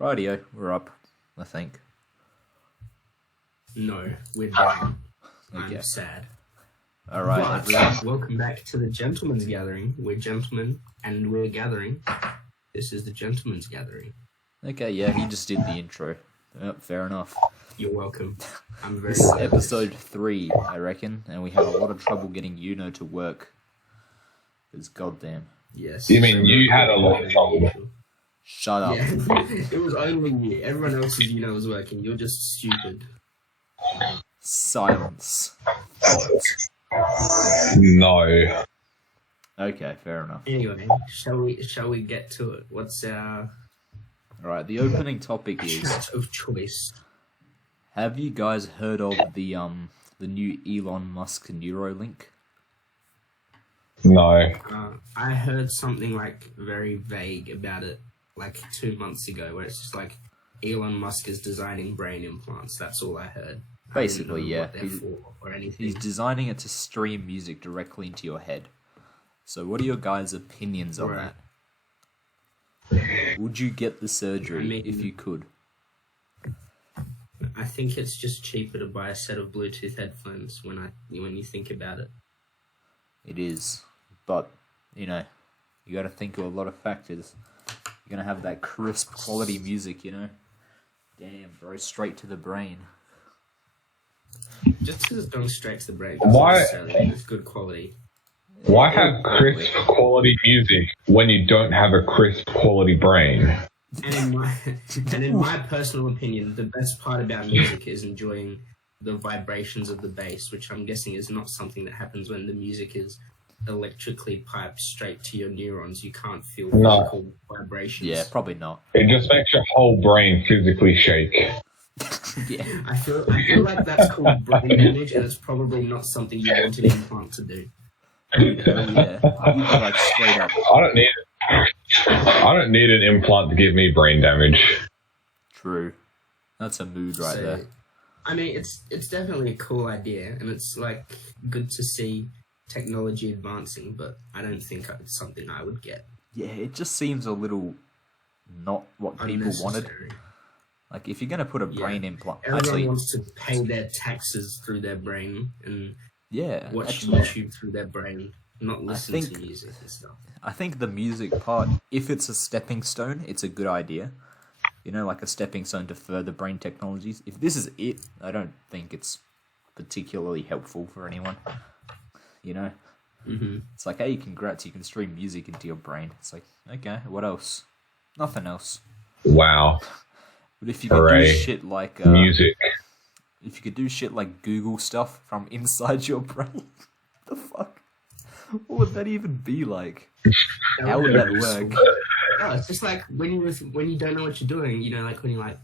Rightio, we're up, I think. No, we're down. Okay. I'm sad. Alright, But everyone. welcome back to the Gentleman's Gathering. We're gentlemen and we're gathering. This is the Gentleman's Gathering. Okay, yeah, he just did the intro. Yep, fair enough. You're welcome. I'm very This is nervous. episode 3, I reckon, and we had a lot of trouble getting Yuno to work. Because goddamn. Yes. You mean you had a lot of trouble? Shut up. Yeah, it was only you. Everyone else's was working. You're just stupid. Silence. Thoughts. No. Okay, fair enough. Anyway, shall we get to it? What's our Alright, the opening topic is, chat of choice? have you guys heard of the new Elon Musk Neurolink? No. I heard something like very vague about it like 2 months ago, where it's just like Elon Musk is designing brain implants. That's all I heard. Basically, yeah. What they're for or anything. He's designing it to stream music directly into your head. So what are your guys' opinions on Right. that? Would you get the surgery I mean- if you could? I think it's just cheaper to buy a set of Bluetooth headphones when you think about it. It is. But, you know, you gotta think of a lot of factors. You're gonna have that crisp quality music, you know? Damn, bro, straight to the brain. Just because it's going straight to the brain, Why- doesn't necessarily mean it's good quality. Why have crisp quality music when you don't have a crisp quality brain? And in my personal opinion, the best part about music is enjoying the vibrations of the bass, which I'm guessing is not something that happens when the music is electrically piped straight to your neurons. You can't feel No. physical vibrations. Yeah, probably not. It just makes your whole brain physically shake. Yeah. I feel like that's called brain damage, and it's probably not something you want an implant to do. Yeah. Like, straight up. I don't need an implant to give me brain damage. True. That's a mood right So, there. I mean, it's definitely a cool idea, and it's like good to see technology advancing, but I don't think it's something I would get. Yeah, it just seems a little not what people wanted. Unnecessary. Like, if you're gonna put a brain implant... Everyone Actually, wants to pay their taxes through their brain and yeah. watch Actually, YouTube through their brain, not listen to think- music and stuff. I think the music part, if it's a stepping stone, it's a good idea. You know, like a stepping stone to further brain technologies. If this is it, I don't think it's particularly helpful for anyone. You know? Mm-hmm. It's like, hey, congrats, you can stream music into your brain. It's like, okay, what else? Nothing else. Wow. But if you could do Hooray. shit like... Music. if you could do shit like Google stuff from inside your brain, the fuck? What would that even be like? How would that work? Oh, it's just like when you don't know what you're doing, you know, like when you're like,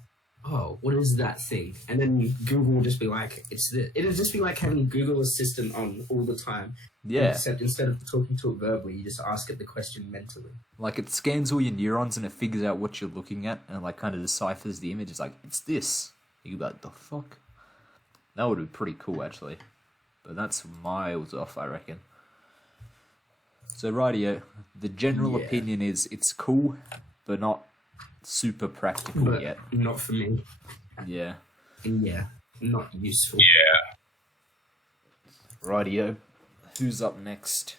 oh, what is that thing? And then Google will just be like, it'll just be like having Google Assistant on all the time. Yeah. Except instead of talking to it verbally, you just ask it the question mentally. Like, it scans all your neurons and it figures out what you're looking at and, like, kind of deciphers the image. It's like, it's this. You go, like, the fuck? That would be pretty cool, actually. But that's miles off, I reckon. So, rightio, the general Yeah. opinion is it's cool, but not super practical But yet. not for me. Yeah. And yeah, not useful. Rightio. Who's up next?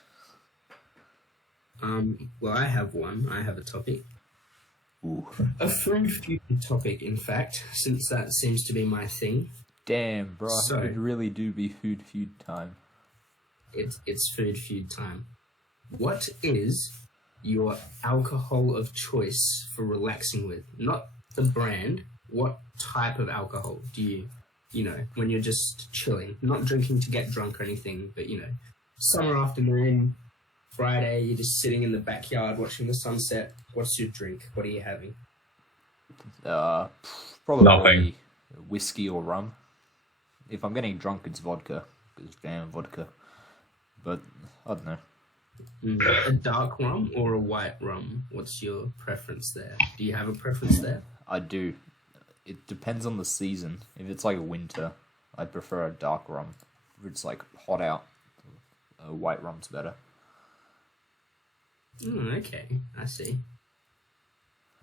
Well, I have one. I have a topic. Ooh. A food feud topic, in fact, since that seems to be my thing. Damn, bro. So- It really do be food feud time. It's food feud time. What is your alcohol of choice for relaxing with? Not the brand. What type of alcohol do you know, when you're just chilling? Not drinking to get drunk or anything, but, you know, summer afternoon, Friday, you're just sitting in the backyard watching the sunset. What's your drink? What are you having? Probably Nothing. whiskey or rum. If I'm getting drunk, it's vodka. It's damn vodka. But, I don't know. A dark rum or a white rum? What's your preference there? Do you have a preference there? I do. It depends on the season. If it's like winter, I'd prefer a dark rum. If it's like hot out, a white rum's better. Okay, I see.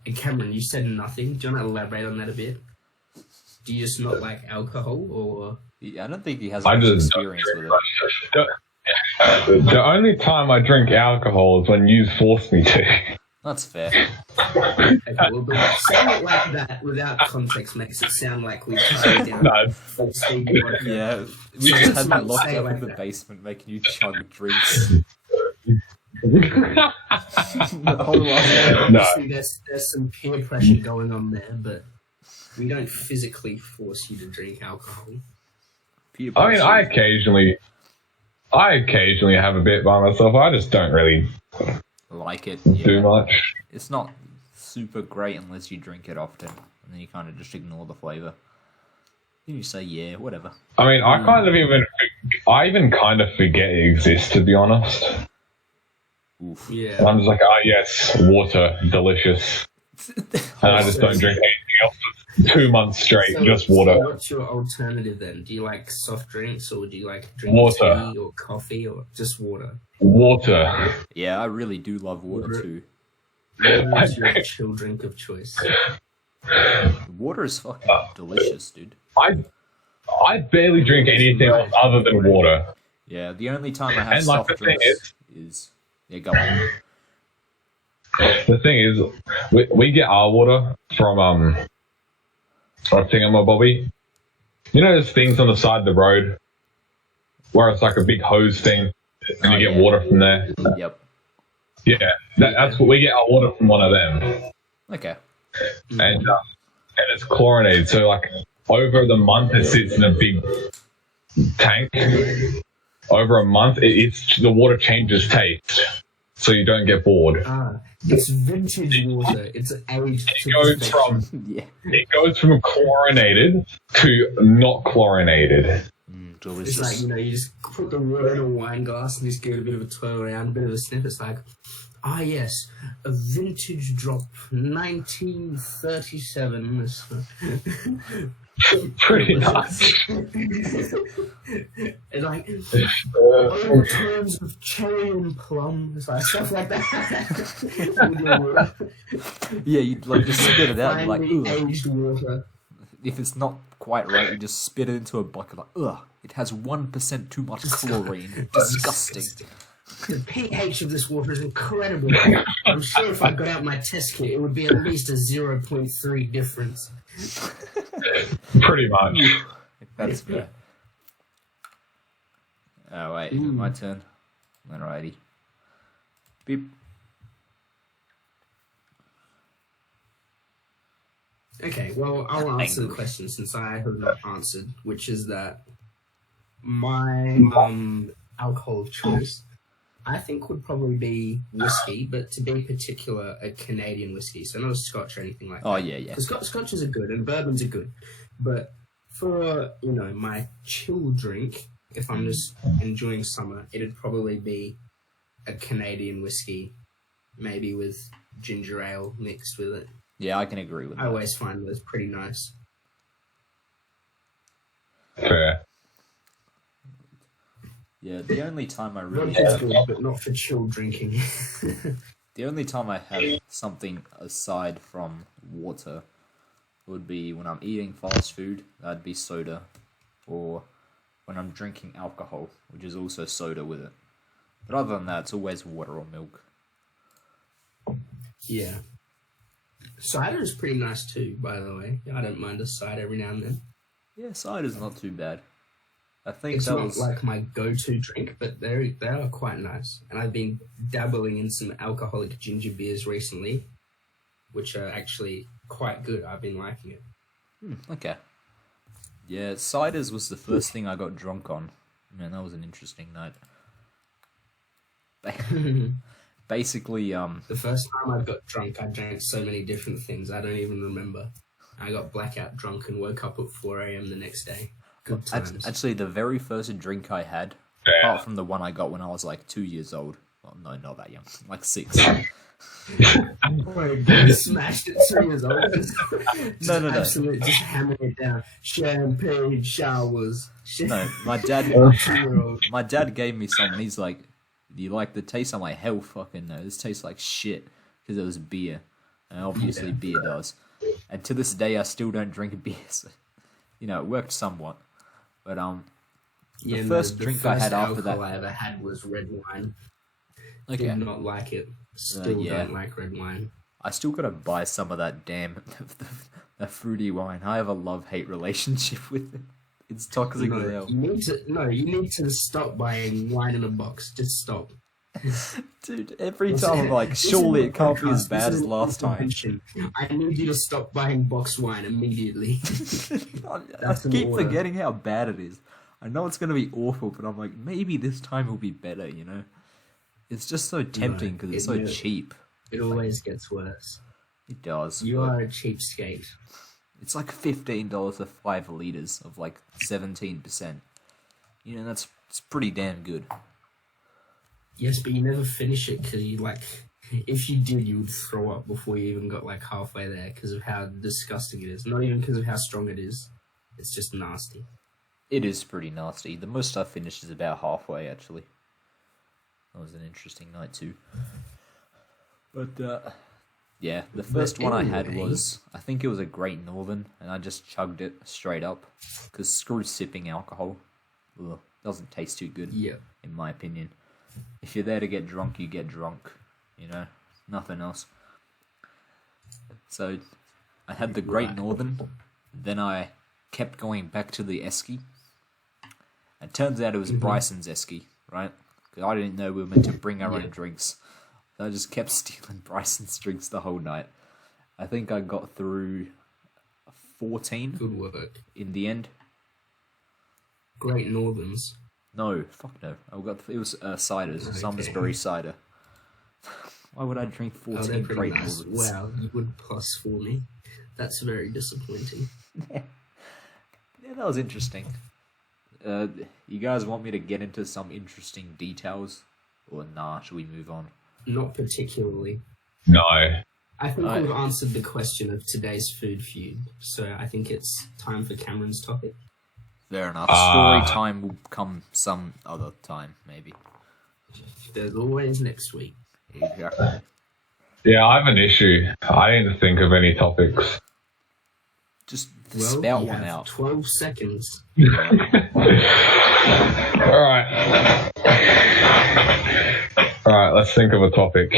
And Cameron, you said nothing. Do you want to elaborate on that a bit? Do you just not like alcohol, or? Yeah, I don't think he has I much just experience with it. The only time I drink alcohol is when you force me to. That's fair. Okay, well, but saying it like that without context makes it sound like we carry down No. full speed vodka. Yeah, we So just let's had not that locked say up like in the that. basement, making you chug drinks. The whole lot. No. Obviously, there's some peer pressure going on there, but we don't physically force you to drink alcohol. I mean, I occasionally have a bit by myself. I just don't really like it. do Yeah. much. It's not super great unless you drink it often, and then you kind of just ignore the flavor. Then you say, yeah, whatever. I mean, I even kind of forget it exists, to be honest. Oof. Yeah. And I'm just like, yes, water, delicious. And I just don't drink anything else for 2 months straight, just water. So what's your alternative then? Do you like soft drinks, or do you like drink Water. tea or coffee, or just water? Water. Yeah, I really do love water too. Water is your chill drink of choice. Water is fucking delicious, dude. I barely drink anything else other than water. Yeah, the only time I have And, like, soft the thing drinks is... Yeah, go on. The thing is, we get our water from our thingamabobby. You know those things on the side of the road where it's like a big hose thing and you get water from there? Yep. Yeah, that's what we get our water from, one of them. Okay. And it's chlorinated, so like over the month it sits in a big tank. Over a month, the water changes taste, so you don't get bored. It's vintage water. It's aged to perfection. Yeah. It goes from chlorinated to not chlorinated. It's Delicious. like, you just put the water in a wine glass and just give it a bit of a twirl around, a bit of a sniff. It's like, yes, a vintage drop, 1937. Pretty nice. And like, old terms of cherry and plum, it's like stuff like that. With your water. Yeah, you like just spit it out. You're like, Finely ugh. aged water. If it's not quite right, you just spit it into a bucket. Like, ugh, it has 1% too much chlorine. Disgusting. The pH of this water is incredible. I'm sure if I got out my test kit, it would be at least a 0.3 difference. Pretty much. That's fair. Oh wait, is it my turn? Alrighty. Beep. Okay, well, I'll answer the question since I have not answered, which is that my alcohol of choice, I think, would probably be whiskey, but to be particular, a Canadian whiskey, so not a Scotch or anything like that. Oh yeah, yeah. Because Scotches are good and bourbons are good, but for, my chill drink, if I'm just enjoying summer, it'd probably be a Canadian whiskey, maybe with ginger ale mixed with it. Yeah, I can agree with I that. always find those pretty nice. Fair. Yeah, the only time I really Vodka's good, but not for chill drinking. the only time I have something aside from water would be when I'm eating fast food, that'd be soda, or when I'm drinking alcohol, which is also soda with it. But other than that, it's always water or milk. Yeah. Cider is pretty nice too, by the way. I don't mind a cider every now and then. Yeah, cider's not too bad. I think It's that not was like my go-to drink, but they are quite nice. And I've been dabbling in some alcoholic ginger beers recently, which are actually quite good. I've been liking it. okay. Yeah, ciders was the first thing I got drunk on. Man, that was an interesting night. Basically, The first time I got drunk, I drank so many different things. I don't even remember. I got blackout drunk and woke up at 4 a.m. the next day. Good times. actually, the very first drink I had, apart from the one I got when I was like 2 years old. Well, no, not that young, like 6. Smashed it 2 years old. No. Absolutely, just hammering it down. Champagne showers. No, my dad. 2-year-old. My dad gave me some, and he's like, "Do you like the taste?" I'm like, "Hell, fucking no! This tastes like shit," because it was beer. and obviously beer does. And to this day, I still don't drink beer. So, you know, it worked somewhat. But the first drink I had after that, I ever had was red wine. Okay. Did not like it. Still don't like red wine. I still gotta buy some of that damn that fruity wine. I have a love-hate relationship with it. It's toxic as hell. You need to stop buying wine in a box. Just stop. Dude, every time I'm like, surely it can't be as bad as last time. I need you to stop buying box wine immediately. I keep forgetting how bad it is. I know it's gonna be awful, but I'm like, maybe this time will be better, you know? It's just so tempting because it's so cheap. It always gets worse. It does. You are a cheapskate. It's like $15 for 5 liters of like 17%. You know, it's pretty damn good. Yes, but you never finish it because you like. If you did, you would throw up before you even got like halfway there because of how disgusting it is. Not even because of how strong it is. It's just nasty. It is pretty nasty. The most I finished is about halfway, actually. That was an interesting night too. But yeah, the first one I had was, I think it was a Great Northern, and I just chugged it straight up because screw sipping alcohol. Ugh, doesn't taste too good. Yeah, in my opinion. If you're there to get drunk, you get drunk. You know, nothing else. So, I had the Great Northern. Then I kept going back to the Esky. It turns out it was Bryson's Esky, right? Because I didn't know we were meant to bring our own drinks. So I just kept stealing Bryson's drinks the whole night. I think I got through 14. Good work. In the end. Great Northerns. No, fuck no. It was ciders, Summersbury cider. Why would I drink 14 Great Northerns? Wow, you would plus for me. That's very disappointing. Yeah, that was interesting. You guys want me to get into some interesting details? Or nah, should we move on? Not particularly. No. I think we've answered the question of today's food feud, so I think it's time for Cameron's topic. Fair enough. Story time will come some other time, maybe. There's always next week. Exactly. Yeah, I have an issue. I need to think of any topics. Just spout one out. 12 seconds. Alright, let's think of a topic.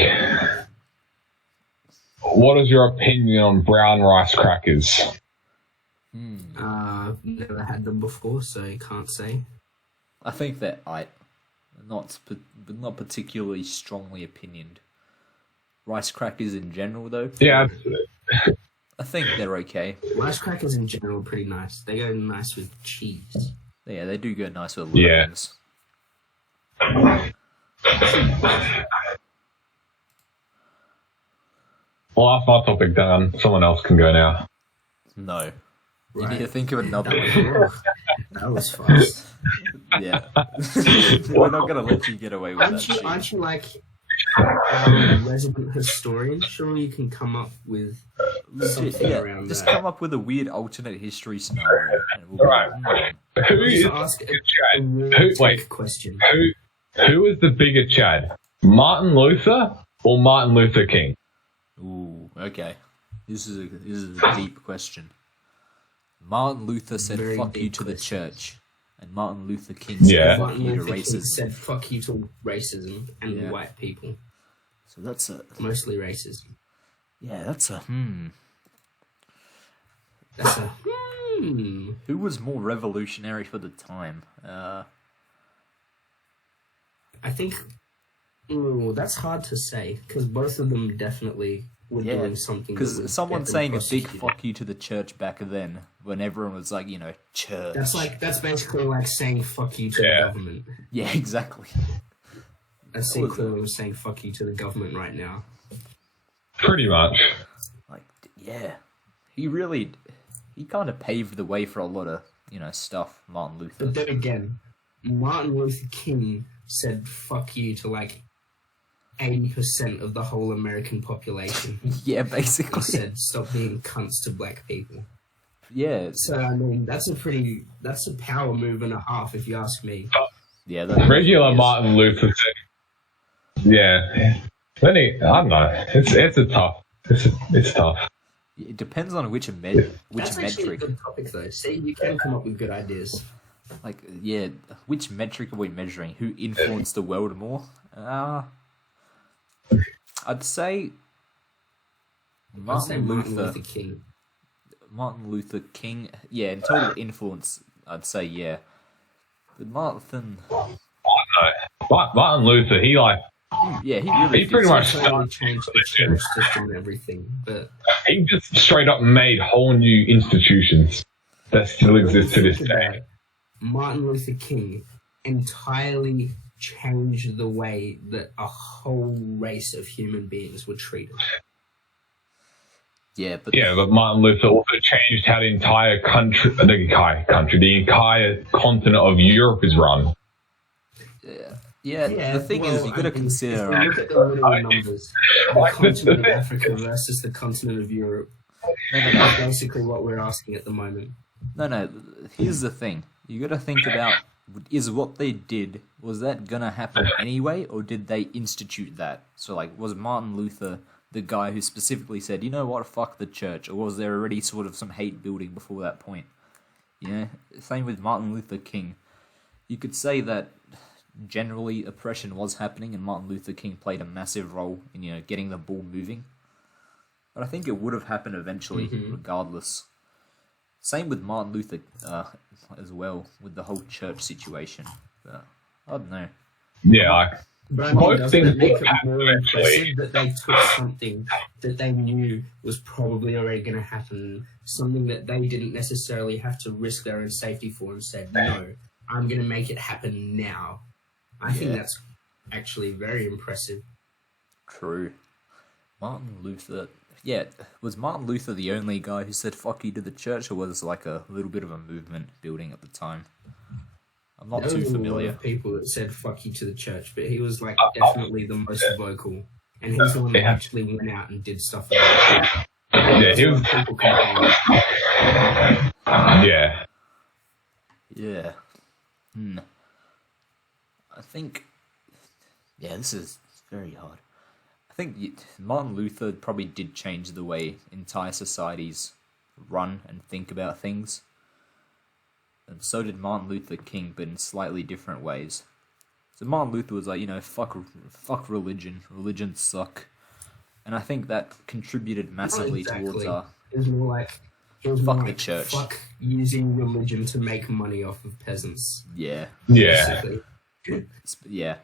What is your opinion on brown rice crackers? I've never had them before, so I can't say. I think that not particularly strongly opinioned. Rice crackers in general, though. Yeah. I think they're okay. Rice crackers in general are pretty nice. They go nice with cheese. Yeah, they do go nice with lemons. Well, that's my topic done. Someone else can go now. No. You need to think of another one. That was fast. Yeah. We're not going to let you get away with that shit. Aren't you like resident historian? Surely you can come up with something around Just that. Come up with a weird alternate history scenario. Right. Who is ask the Chad? Question. Who is the bigger Chad? Martin Luther or Martin Luther King? Ooh, okay. This is a deep question. Martin Luther said "fuck you" to the church, and Martin Luther King said "fuck you" to racism. Said "fuck you" to racism and white people. So that's mostly racism. Yeah, that's a That's a Who was more revolutionary for the time? I think. That's hard to say because both of them definitely were doing something. Because someone saying a big "fuck you" to the church back then, when everyone was like, you know, church. That's basically like saying "fuck you" to the government. Yeah, exactly. That's the equivalent of saying "fuck you" to the government right now. Pretty much. Like, yeah, he kind of paved the way for a lot of, you know, stuff. Martin Luther. But then again, Martin Luther King said "fuck you" to like 80% of the whole American population. Yeah, basically. He said stop being cunts to black people. Yeah. So I mean, that's a power move and a half, if you ask me. Yeah. Regular Martin Luther said. Yeah. Then I don't know. It's a tough It's tough. It depends on which That's actually a metric. good topic, though. See, you can come up with good ideas. Like, yeah, which metric are we measuring? Who influenced the world more? I'd say I'd say Martin Luther. Luther King. Martin Luther King. Yeah, in total influence, I'd say yeah. But Martin, Martin Luther, he he pretty did much Totally started changed the church system and everything, but he just straight up made whole new institutions that still exist to this think day. about it, Martin Luther King entirely changed the way that a whole race of human beings were treated. Yeah, but But Martin Luther also changed how the entire the entire continent of Europe is run. the thing is, you got to consider. If we look at the literal numbers, the Like, continent of Africa versus the continent of Europe, that's basically what we're asking at the moment. No. Here's the thing: you got to think about: is what they did, was that gonna happen anyway, or did they institute that? So, like, was Martin Luther the guy who specifically said, you know what, fuck the church, or was there already sort of some hate building before that point? Same with Martin Luther King. You could say that generally oppression was happening, and Martin Luther King played a massive role in getting the ball moving. But I think it would have happened eventually, regardless. Same with Martin Luther as well, with the whole church situation. But I don't know. Yeah, But I Both mean, doesn't things it make will it happen more eventually. impressive that they took something that they knew was probably already going to happen, something that they didn't necessarily have to risk their own safety for, and said, no, I'm going to make it happen now. I think that's actually very impressive. True. Martin Luther. Yeah, was Martin Luther the only guy who said fuck you to the church, or was like a little bit of a movement building at the time? I'm not There too was a lot familiar. of people that said fuck you to the church, but he was like definitely the most vocal. And he's the one that actually went out and did stuff about it. Yeah, he was. People complaining. Yeah. Yeah. I think. Yeah, this is very hard. I think Martin Luther probably did change the way entire societies run and think about things. And so did Martin Luther King, but in slightly different ways. So Martin Luther was like, fuck religion. Religions suck. And I think that contributed massively towards It was more like fuck the church. Fuck using religion to make money off of peasants. Yeah. Basically. Yeah.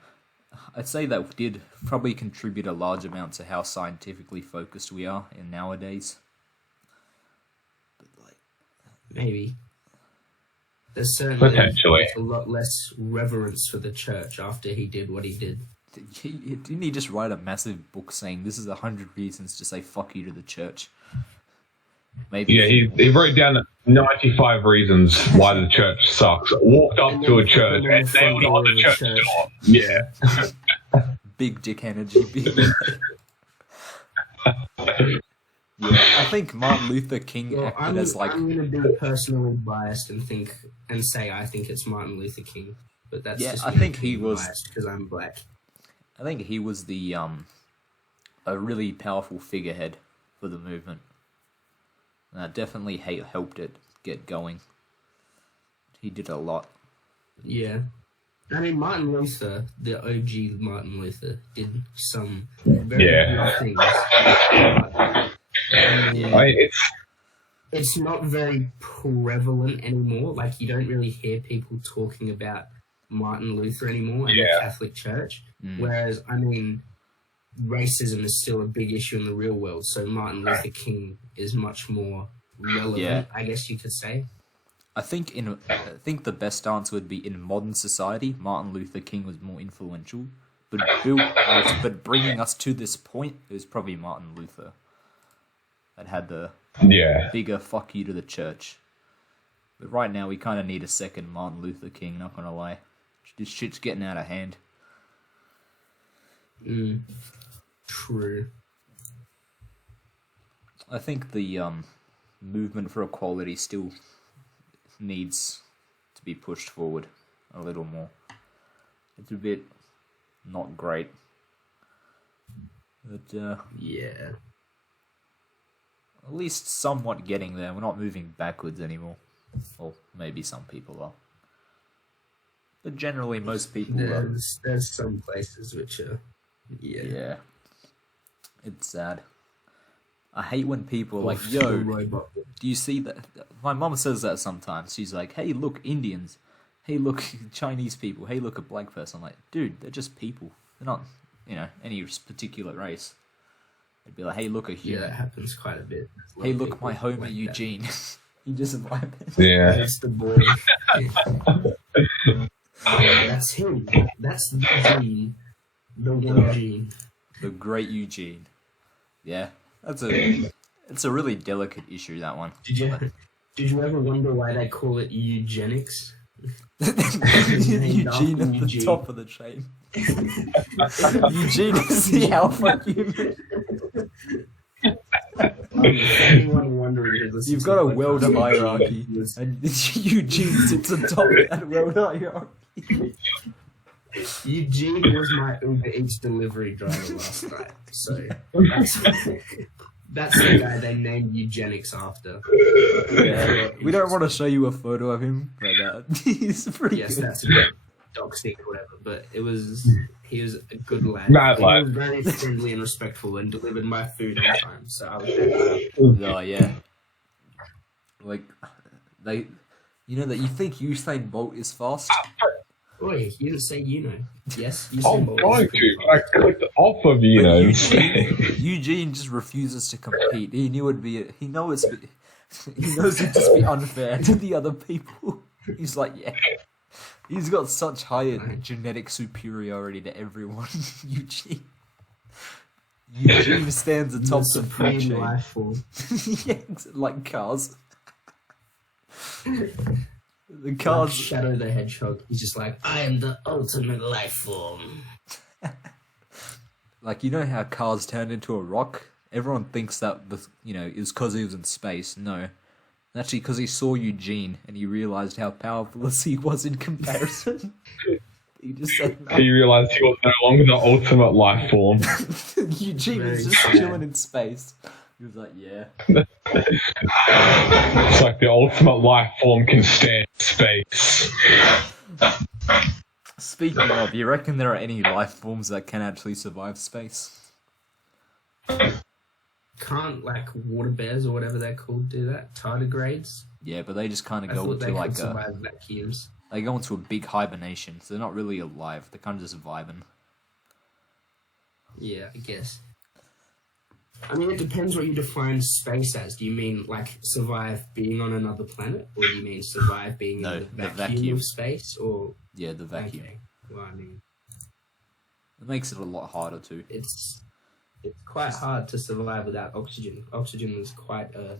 I'd say that did probably contribute a large amount to how scientifically focused we are in nowadays. But Maybe. There's certainly Potentially. a lot less reverence for the church after he did what he did. didn't he just write a massive book saying this is 100 reasons to say fuck you to the church? Maybe. Yeah, he wrote down 95 reasons why the church sucks. Walked up to a church and nailed on the church door. Yeah. Big dick energy. Yeah, I think Martin Luther King acted as like. I'm going to be personally biased and say I think it's Martin Luther King, but that's just I think he was because I'm black. I think he was the a really powerful figurehead for the movement. And that definitely helped it get going. He did a lot. Yeah. I mean, Martin Luther, the OG Martin Luther, did some very good things. It's not very prevalent anymore. Like, you don't really hear people talking about Martin Luther anymore in the Catholic Church. Whereas, I mean, racism is still a big issue in the real world. So Martin Luther King is much more relevant, I guess you could say. I think the best answer would be in modern society, Martin Luther King was more influential. But bringing us to this point, it was probably Martin Luther that had the bigger fuck you to the church. But right now, we kind of need a second Martin Luther King, not gonna lie. This shit's getting out of hand. True. I think the movement for equality still needs to be pushed forward a little more. It's a bit not great. But yeah. at least somewhat getting there. We're not moving backwards anymore. Or maybe some people are. But generally, most people are. There's some places which are, Yeah. It's sad. I hate when people are like, Off yo, the robot. do you see that? My mom says that sometimes. She's like, hey, look, Indians. Hey, look, Chinese people. Hey, look, a black person. I'm like, dude, they're just people. They're not, any particular race. It'd be like, hey, look, a Yeah, human. that happens quite a bit. Hey, look, my homie Eugene. You just vibe it. Yeah. That's the boy. That's him. That's the Gene. The one Gene. The great Eugene. Yeah, it's a really delicate issue, that one. Did you ever wonder why they call it eugenics? Eugene at the top of the chain. Eugene is the alpha human. Anyone wondering who listens You've to got a the world podcast, hierarchy, and Eugene sits atop of that world hierarchy. Eugene was my Uber Eats delivery driver last night, so that's the guy they named eugenics after. Yeah, we don't want to show you a photo of him, but he's pretty Yes, good. that's a bit toxic or whatever, but he was a good lad. Mad He lad. was very friendly and respectful and delivered my food on time, so I was happy. Oh yeah, like they, that you think Usain Bolt is fast. Boy, you didn't say Yes, you I'm said going to. I clicked off of you But know. Eugene just refuses to compete. He knew he knows it'd just be unfair to the other people. He's like, yeah. He's got such higher genetic superiority to everyone. Eugene stands atop the food supreme chain. life form. Yeah, like cars. The Like cars. Shadow the Hedgehog. He's just like, I am the ultimate life form. Like, how cars turned into a rock? Everyone thinks that, is because he was in space. No. Actually, because he saw Eugene and he realized how powerful he was in comparison. He just said no. He realized he was no longer the ultimate life form. Eugene Very was just sad. chilling in space. He was like, yeah. It's like the ultimate life form can stand space. Speaking of, you reckon there are any life forms that can actually survive space? Can't, like, water bears or whatever they're called do that? Tardigrades? Yeah, but they just kind of I go thought into they like could survive vacuums. they go into a big hibernation, so they're not really alive. They're kind of just vibing. Yeah, I guess. I mean, it depends what you define space as. Do you mean, like, survive being on another planet? Or do you mean survive being No, in the the vacuum vacuum. of space? Or Yeah, the vacuum. Okay. Well, I mean, It makes it a lot harder too. it's quite hard to survive without oxygen. Oxygen is quite a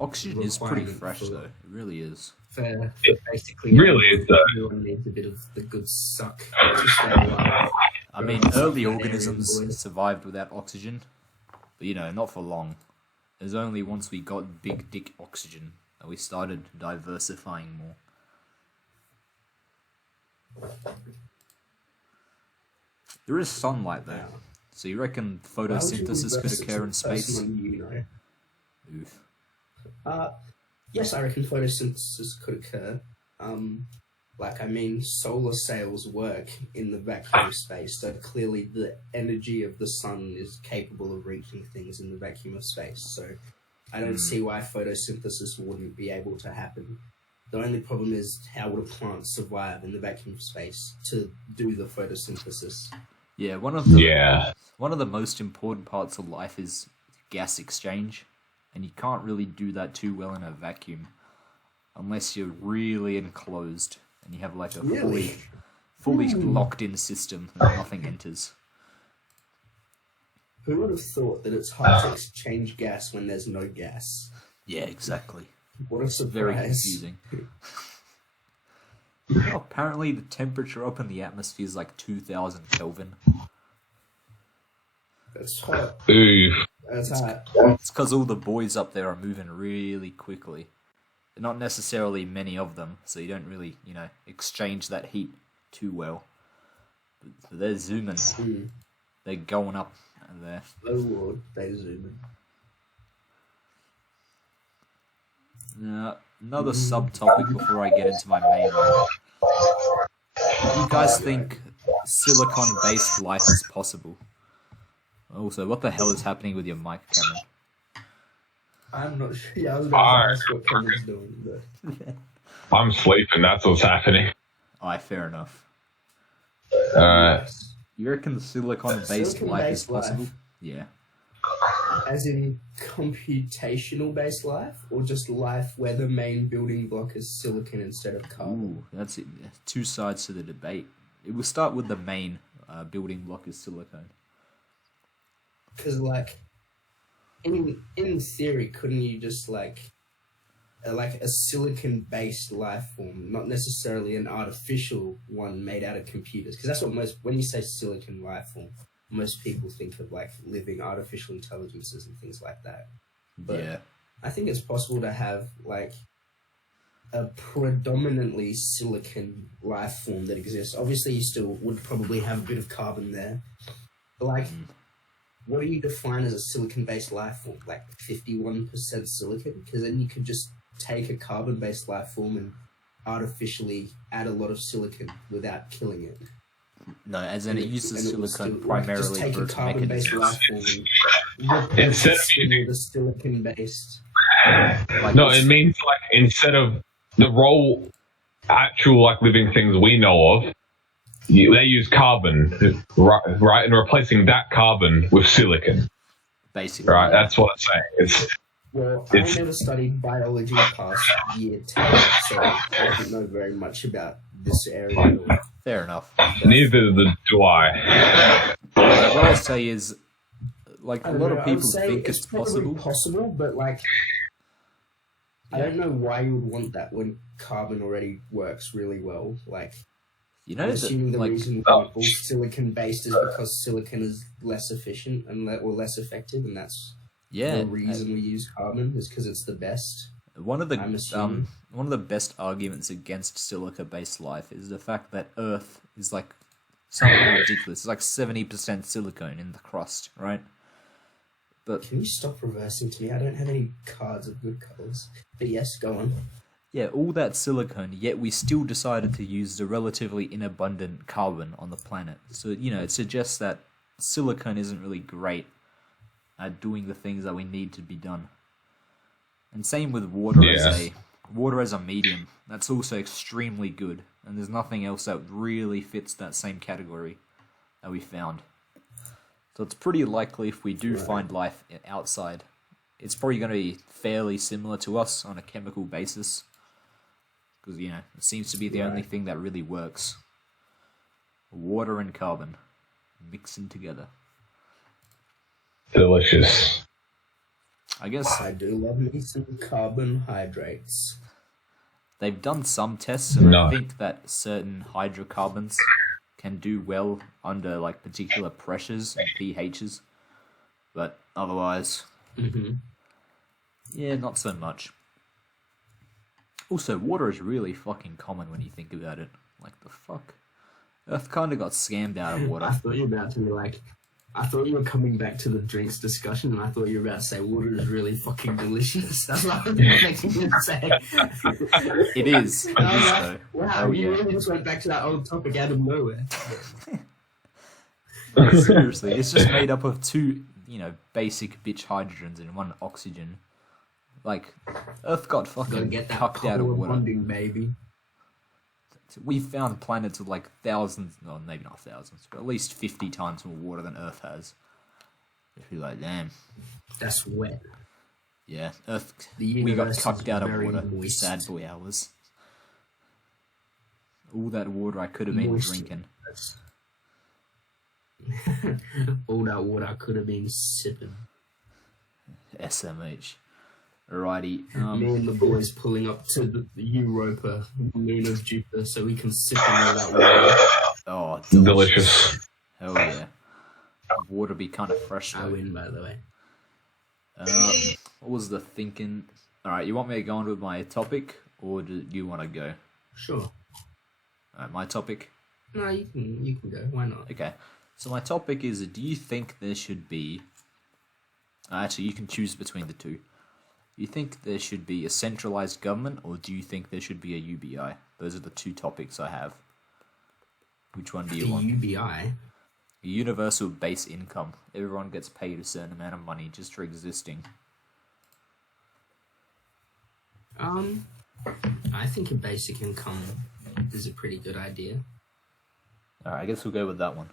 Oxygen is pretty requirement fresh for- though. It really is. for basically Really is, though. everyone needs a bit of the good suck to stay alive. I mean, Right. early Something organisms alien boy. survived without oxygen, but not for long. It was only once we got big dick oxygen that we started diversifying more. There is sunlight though, so you reckon photosynthesis could occur in space? Oof. Yes, I reckon photosynthesis could occur. Solar sails work in the vacuum of space, so clearly the energy of the sun is capable of reaching things in the vacuum of space. So I don't see why photosynthesis wouldn't be able to happen. The only problem is, how would a plant survive in the vacuum of space to do the photosynthesis? Yeah, one of the most important parts of life is gas exchange, and you can't really do that too well in a vacuum unless you're really enclosed and you have like a fully locked in system and nothing enters. Who would have thought that it's hard to exchange gas when there's no gas? Yeah, exactly. What a surprise. Very confusing. Apparently the temperature up in the atmosphere is like 2000 Kelvin. That's hot. Oof. That's hot. It's because all the boys up there are moving really quickly. Not necessarily many of them, so you don't really, exchange that heat too well. But they're zooming. They're going up there. Oh lord, they zoom in. Another subtopic before I get into my main one. Do you guys think silicon-based life is possible? Also, what the hell is happening with your mic, Cameron? I'm not sure. Yeah, I was about to ask what Cameron's doing. But... I'm sleeping. That's what's happening. Alright, fair enough. You reckon silicon-based life is possible? Yeah. As in computational-based life, or just life where the main building block is silicon instead of carbon? Ooh, that's it. Two sides to the debate. It will start with the main building block is silicon. Because, like, in theory, couldn't you just, like a silicon-based life form, not necessarily an artificial one made out of computers? Because that's what when you say silicon life form, most people think of, like, living artificial intelligences and things like that. But yeah. I think it's possible to have, like, a predominantly silicon life form that exists. Obviously, you still would probably have a bit of carbon there. But, like, what do you define as a silicon-based life form? Like 51% silicon? Because then you could just take a carbon-based life form and artificially add a lot of silicon without killing it. No, as in it uses silicon primarily for its mechanisms. Instead of using the silicon-based. No, it means, like, instead of the actual, like, living things we know of, they use carbon, right, and replacing that carbon with silicon. Basically, right. That's what I'm saying. I never studied biology past year 10, so I don't know very much about this area at all. Fair enough. Neither do I. What I'll say is, like, a lot of people think it's possible. Possible, but, like, I don't know why you would want that when carbon already works really well. Like, you know, I'm assuming the reason why all silicon-based is because silicon is less efficient and or less effective, and that's the reason we use carbon is because it's the best. One of the best arguments against silica-based life is the fact that Earth is, like, something ridiculous. It's like 70% silicone in the crust, right? But can you stop reversing to me? I don't have any cards of good colors. But yes, go on. Yeah, all that silicone, yet we still decided to use the relatively inabundant carbon on the planet. So, you know, it suggests that silicone isn't really great at doing the things that we need to be done. And same with water as a medium. That's also extremely good. And there's nothing else that really fits that same category that we found. So it's pretty likely if we do find life outside, it's probably going to be fairly similar to us on a chemical basis. Because, you know, it seems to be the only thing that really works. Water and carbon mixing together. Delicious. I guess I do love me some carbohydrates. They've done some tests, and I think that certain hydrocarbons can do well under, like, particular pressures and pHs, but otherwise, yeah, not so much. Also, water is really fucking common when you think about it. Like, the fuck? Earth kind of got scammed out of water. I thought you were about to be like, I thought you were coming back to the drinks discussion, and I thought you were about to say water is really fucking delicious. That's what I was expecting you to say. It is. It is, though. Wow, you really just went back to that old topic out of nowhere. Seriously, it's just made up of two, you know, basic bitch hydrogens and one oxygen. Like, Earth got fucking cucked out of water. Bonding, baby. We found planets with, like, thousands, no, maybe not thousands, but at least 50 times more water than Earth has. If you're like, damn. That's wet. Yeah, Earth, we got cucked out of water. Moist. Sad boy hours. All that water I could have been drinking. All that water I could have been sipping. SMH. Alrighty. Me and the boys pulling up to the Europa, moon of Jupiter, so we can sip in all that water. Oh, delicious. Hell yeah. Water be kind of fresh, though. I win, by the way. What was the thinking? Alright, you want me to go on with my topic, or do you want to go? Sure. Alright, my topic? No, you can go. Why not? Okay. So my topic is, do you think there should be... Actually, you can choose between the two. You think there should be a centralized government, or do you think there should be a UBI? Those are the two topics I have. Which one do you want? UBI. A universal base income. Everyone gets paid a certain amount of money just for existing. I think a basic income is a pretty good idea. Alright, I guess we'll go with that one.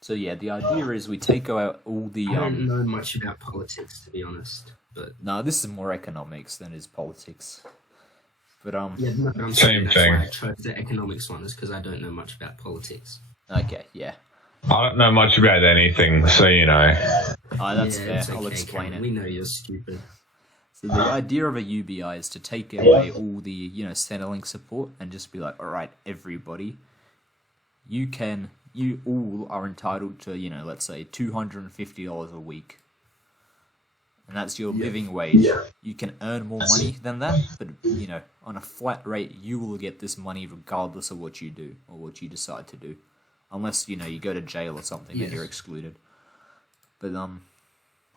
So yeah, the idea is we take out all the... I don't know much about politics, to be honest. But no, this is more economics than is politics. But yeah, no, I'm Same that's thing. why I chose the economics one, is because I don't know much about politics. Okay, yeah. I don't know much about anything, so you know. That's Yeah, fair. it's I'll okay, explain Cameron. it. We know you're stupid. So the idea of a UBI is to take away all the, Centrelink support and just be like, all right, everybody, you all are entitled to, let's say $250 a week. And that's your living wage. Yeah. You can earn more money than that, but, on a flat rate, you will get this money regardless of what you do or what you decide to do. Unless, you go to jail or something, then Yes. you're excluded. But,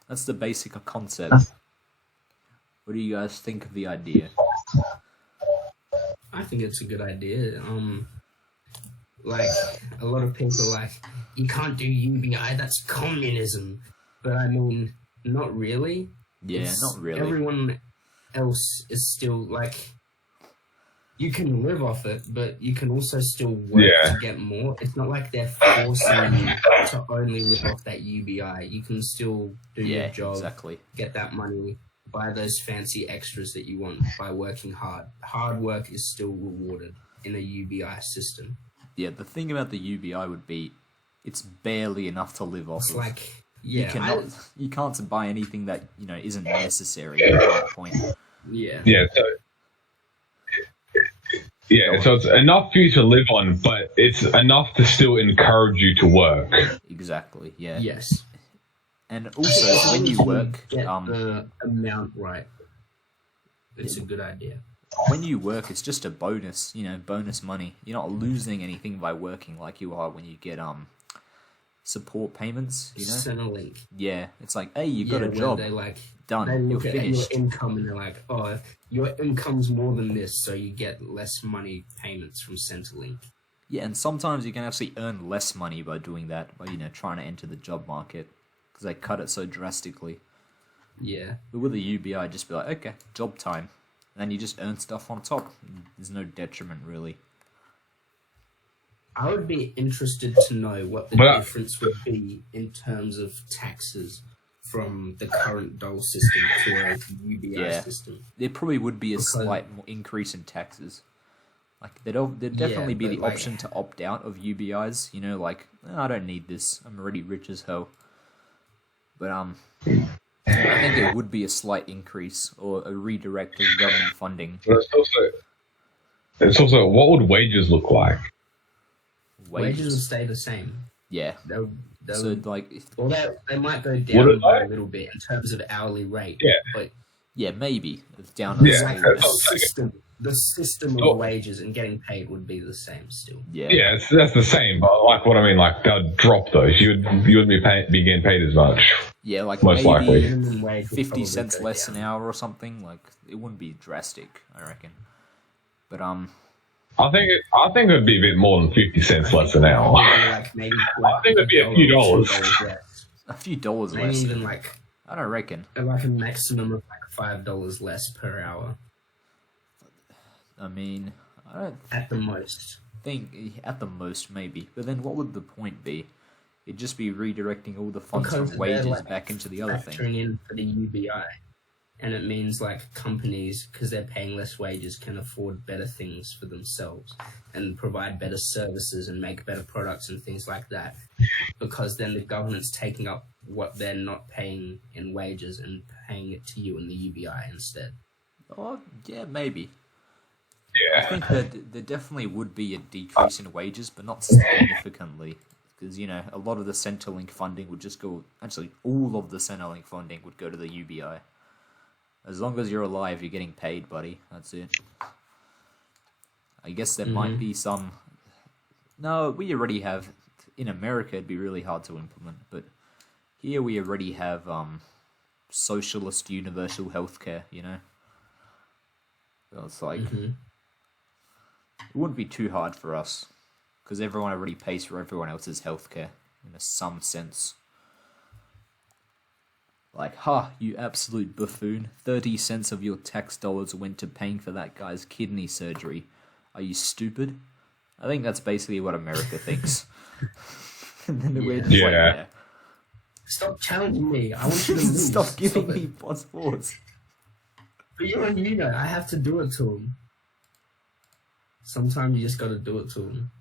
that's the basic concept. What do you guys think of the idea? I think it's a good idea. Like, a lot of people are like, you can't do UBI, that's communism. But I mean, not really. Yeah, not really. Everyone else is still, like, you can live off it, but you can also still work to get more. It's not like they're forcing you to only live off that UBI. You can still do your job, exactly. get that money, buy those fancy extras that you want by working hard. Hard work is still rewarded in a UBI system. Yeah, the thing about the UBI would be, it's barely enough to live off It's of. like, yeah, You can't buy anything that, isn't necessary at that point. yeah. So it's enough for you to live on, but it's enough to still encourage you to work. Exactly, yeah. Yes. And also, when you work, Get the amount right. It's a good idea. when you work, it's just a bonus, bonus money. You're not losing anything by working like you are when you get support payments, Centrelink. Yeah, it's like, hey, you got a where job. They like Done. They You're look at finished. your income and they're like, oh, your income's more than this, so you get less money payments from Centrelink. Yeah, and sometimes you can actually earn less money by doing that, by, trying to enter the job market, because they cut it so drastically. Yeah. But with a UBI, just be like, okay, job time. And then you just earn stuff on top. There's no detriment, really. I would be interested to know what the difference would be in terms of taxes from the current dole system to a UBI system. There probably would be a slight increase in taxes. Like, there'd definitely be the option to opt out of UBIs. Like, I don't need this. I'm already rich as hell. But, I think there would be a slight increase or a redirect of government funding. But it's also what would wages look like? Wages would stay the same. Yeah. They'll, So, like... Well, they might go down a little bit in terms of hourly rate. Yeah. But yeah, maybe. It's down on Yeah. the system of wages and getting paid would be the same still. Yeah, that's the same. But like what I mean, like they'd drop those. You wouldn't be getting paid as much. Yeah, like Most maybe likely. Minimum wage would 50 probably cents go less down. an hour or something. Like, it wouldn't be drastic, I reckon. But, I think it'd be a bit more than 50 cents less an hour. Maybe I think it'd be a few dollars. less. a few dollars Maybe less. even like I don't reckon. a maximum of like $5 less per hour I mean, I don't at the most. think, at the most, maybe. But then what would the point be? It'd just be redirecting all the funds from wages back into the other thing. Factoring in for the UBI. And it means like companies, because they're paying less wages, can afford better things for themselves and provide better services and make better products and things like that. Because then the government's taking up what they're not paying in wages and paying it to you in the UBI instead. Oh, yeah, maybe. Yeah. I think that there definitely would be a decrease in wages, but not significantly. Because, a lot of the Centrelink funding would just go... Actually, all of the Centrelink funding would go to the UBI. As long as you're alive, you're getting paid, buddy. That's it. I guess there might be some... No, we already have... In America, it'd be really hard to implement, but here we already have socialist universal healthcare, you know? So it's like, it wouldn't be too hard for us, because everyone already pays for everyone else's healthcare, in some sense. Like, you absolute buffoon, 30 cents of your tax dollars went to paying for that guy's kidney surgery. Are you stupid? I think that's basically what America thinks. And then we're just like, yeah. Stop challenging me. I want you to lose. Stop giving me plus-4s. But you're a new guy. I have to do it to him. Sometimes you just gotta do it to him.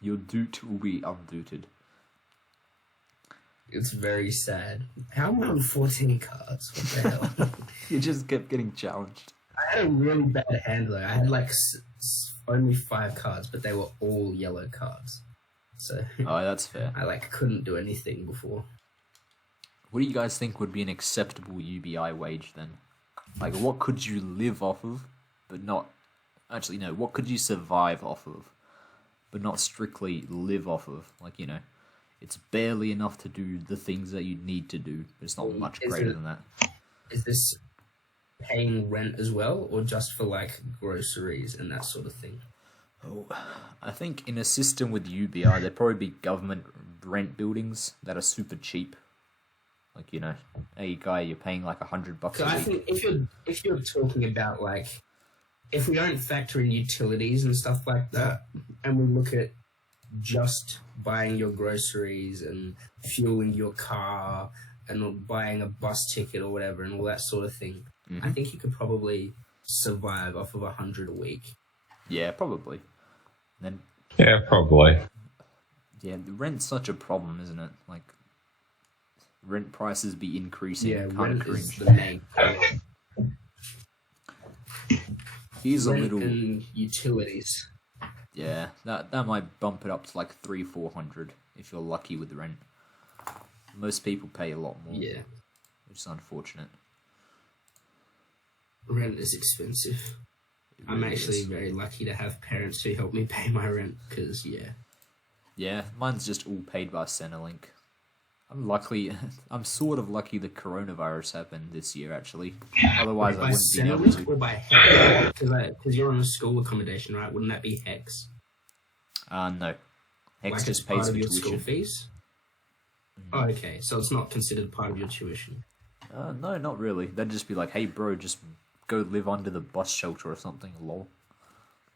Your doot will be undooted. It's very sad. How am I on 14 cards? What the hell? You just kept getting challenged. I had a really bad hand though. I had like only 5 cards, but they were all yellow cards. So oh, that's fair. I like couldn't do anything before. What do you guys think would be an acceptable UBI wage then? Like, what could you live off of, but not... Actually, no, what could you survive off of, but not strictly live off of? Like, you know, it's barely enough to do the things that you need to do, but it's not much greater than that. Is this paying rent as well, or just for, like, groceries and that sort of thing? Oh, I think in a system with UBI, there'd probably be government rent buildings that are super cheap. Like, you know, hey guy, you're paying like $100 a week. I think if you're talking about like, if we don't factor in utilities and stuff like that, and we look at just buying your groceries and fueling your car and buying a bus ticket or whatever and all that sort of thing, I think you could probably survive off of $100 a week. Yeah, probably. Then. Yeah, probably. Yeah, the rent's such a problem, isn't it? Like, rent prices be increasing. Yeah, rent is the main problem. Here's rent a little and utilities. Yeah, that might bump it up to like 300-400 if you're lucky with the rent. Most people pay a lot more. Yeah, which is unfortunate. Rent is expensive. I'm actually very lucky to have parents who help me pay my rent, because, Yeah, mine's just all paid by Neurolink. I'm sort of lucky the coronavirus happened this year, actually. Otherwise, I wouldn't be able to. Or by Hex? Because you're on a school accommodation, right? Wouldn't that be Hex? No. Hex Like just part pays of for your tuition. school fees? Oh, okay. So it's not considered part of your tuition? No, not really. They'd just be like, hey, bro, just go live under the bus shelter or something, lol.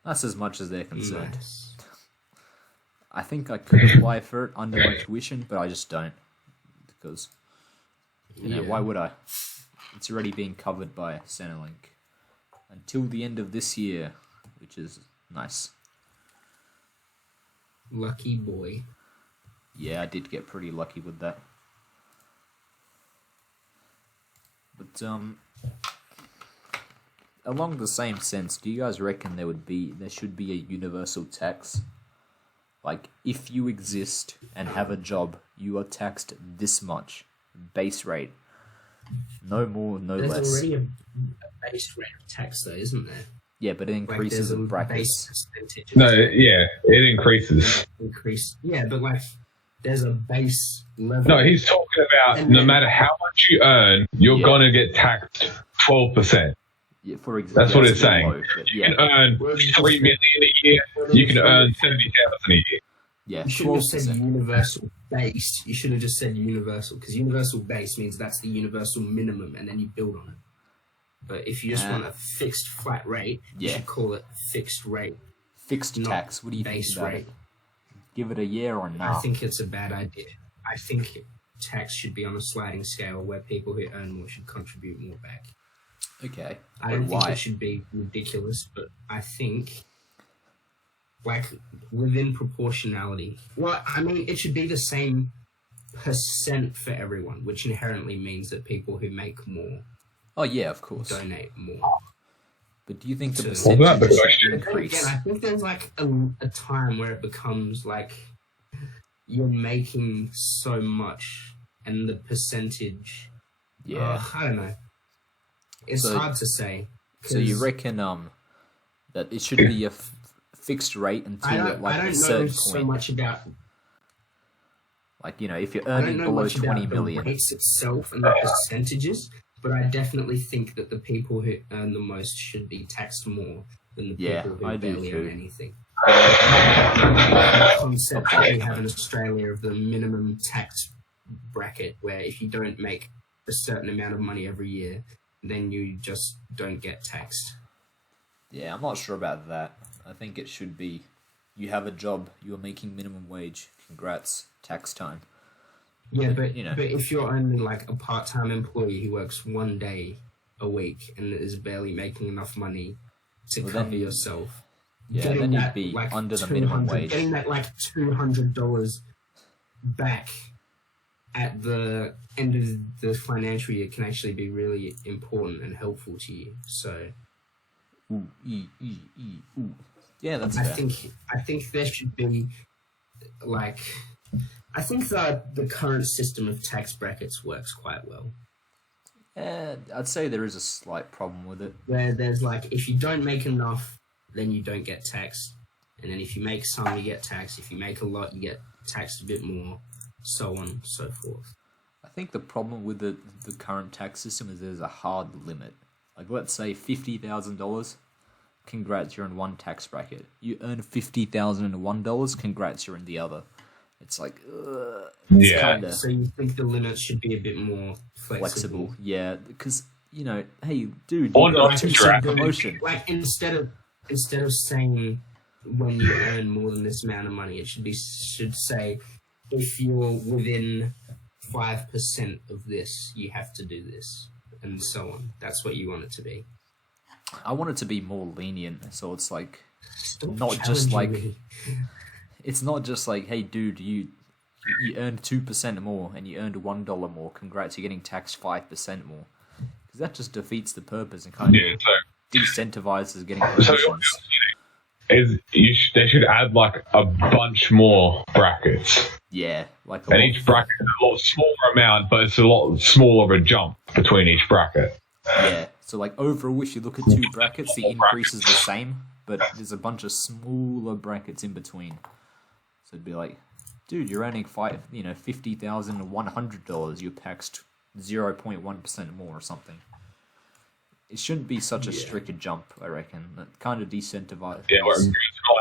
That's as much as they're concerned. Nice. I think I could apply for it under my tuition, but I just don't. Because, you know, why would I? It's already being covered by Neurolink. Until the end of this year, which is nice. Lucky boy. Yeah, I did get pretty lucky with that. But, along the same sense, do you guys reckon there should be a universal tax? Like, if you exist and have a job, you are taxed this much. Base rate. No more, no less. There's already a base rate of tax, though, isn't there? Yeah, but it increases in brackets. Base percentage. No, yeah, it increases. Yeah, but like, there's a base level. No, he's talking about no matter how much you earn, you're gonna get taxed 12%. Yeah, for example, that's what it's saying. Low, you can earn $3 million a year. You can earn 70,000 a year. Yeah, you shouldn't have said universal base. You should have just said universal, because universal base means that's the universal minimum, and then you build on it. But if you just want a fixed flat rate, you should call it fixed rate. Fixed tax. What do you think about it? Give it a year or not? I think it's a bad idea. I think tax should be on a sliding scale where people who earn more should contribute more back. Okay. I don't think it should be ridiculous, but I think, like, within proportionality. Well, I mean, it should be the same percent for everyone, which inherently means that people who make more of course. Donate more. But do you think the percentage should increase? Again, I think there's, like, a time where it becomes, like, you're making so much, and the percentage... Yeah. I don't know. It's hard to say. So you reckon that it should be a fixed rate until at like a certain point? So much about. Like, you know, if you're I don't earning know below much 20 about million, the rates itself and the percentages, but I definitely think that the people who earn the most should be taxed more than the Yeah, people I who do barely too. earn anything. The concept that we have in Australia of the minimum tax bracket, where if you don't make a certain amount of money every year, then you just don't get taxed. yeah, I'm not sure about that. I think it should be, you have a job, you're making minimum wage, congrats, tax time. Yeah, but you know. but if you're only like a part-time employee who works 1 day a week and is barely making enough money to Well, then cover you- yourself, Yeah, getting then you'd that, be like, under the minimum wage. getting that like $200 back at the end of the financial year can actually be really important and helpful to you. So Ooh. Yeah, that's I fair. think there should be like, I think that the current system of tax brackets works quite well. I'd say there is a slight problem with it. Where there's like, if you don't make enough, then you don't get taxed, and then if you make some, you get taxed. If you make a lot, you get taxed a bit more, so on and so forth. I think the problem with the current tax system is there's a hard limit. Like, let's say $50,000. Congrats, you're in one tax bracket. You earn $50,001. Congrats, you're in the other. It's like, it's Yeah. kinda So you think the limits should be a bit more flexible? Yeah, because, you know, hey, dude, Or you got not a 2% drastic. promotion. Like, instead of saying when you earn more than this amount of money, it should say if you're within 5% of this, you have to do this, and so on. That's what you want it to be. I want it to be more lenient, so it's like, Stop not just challenging like, me. it's not just like, hey, dude, you earned 2% more and you earned $1 more. Congrats, you're getting taxed 5% more. Because that just defeats the purpose and kind Yeah, of so decentivizes getting So promotions. they should add like a bunch more brackets, Yeah, like a and lot. each bracket is a lot smaller amount, but it's a lot smaller of a jump between each bracket. Yeah, so like overall, if you look at two brackets, the increase is the same, but there's a bunch of smaller brackets in between. So it'd be like, dude, you're earning $50,100. You're taxed 0.1% more or something. It shouldn't be such a strict jump, I reckon. That kind of decentivizes. Yeah, where it goes from